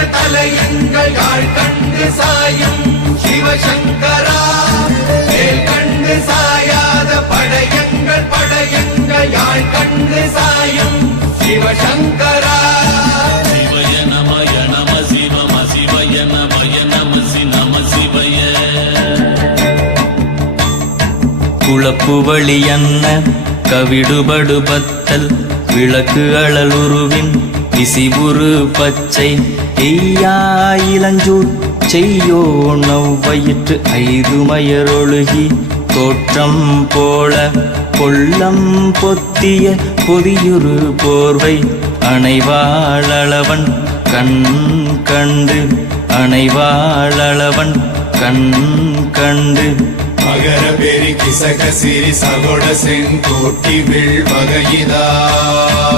எங்கள் தலையங்கள் யாழ் கண்டு சாயும் சிவசங்கரா வேல் கண்டு சாயாத படையங்கள் யாழ் கண்டு சாயும் சிவசங்கரா சிவய நமய நம சிவம சிவய நமய நமசி நம சிவய குளப்புவழி அன்ன கவிடுபடு பத்தல் விளக்கு அழலுருவின் விசிபுரு பச்சை எய்யா இளஞ்சூர் செய்யோ நவ்வயிற்று ஐதுமயரொழுகி தோற்றம் போல கொள்ளம் பொத்திய பொதியுரு போர்வை அணைவாளவன் கண் கண்டு அணைவாளவன் கண் கண்டு மகர பெரி கிசக சிறி சகோட செங்கோட்டி வில் வகையிதாள்